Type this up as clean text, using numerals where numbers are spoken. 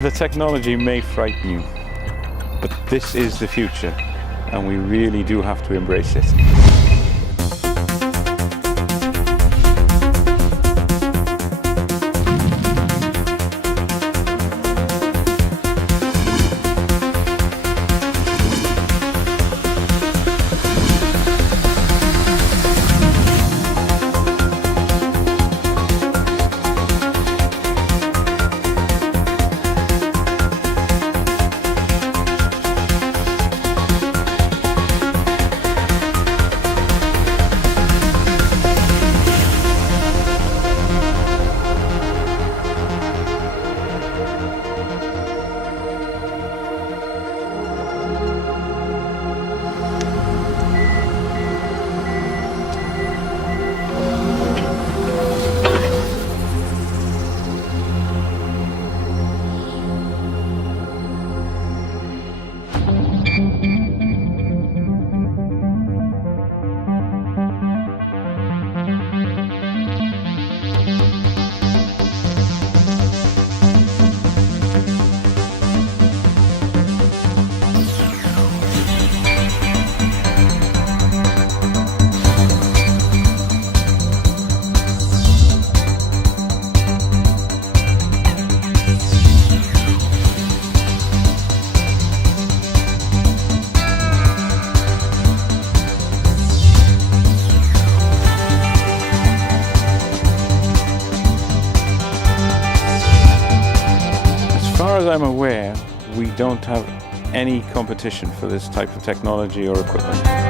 The technology may frighten you, but this is the future, and we really do have to embrace it. As far as I'm aware, we don't have any competition for this type of technology or equipment.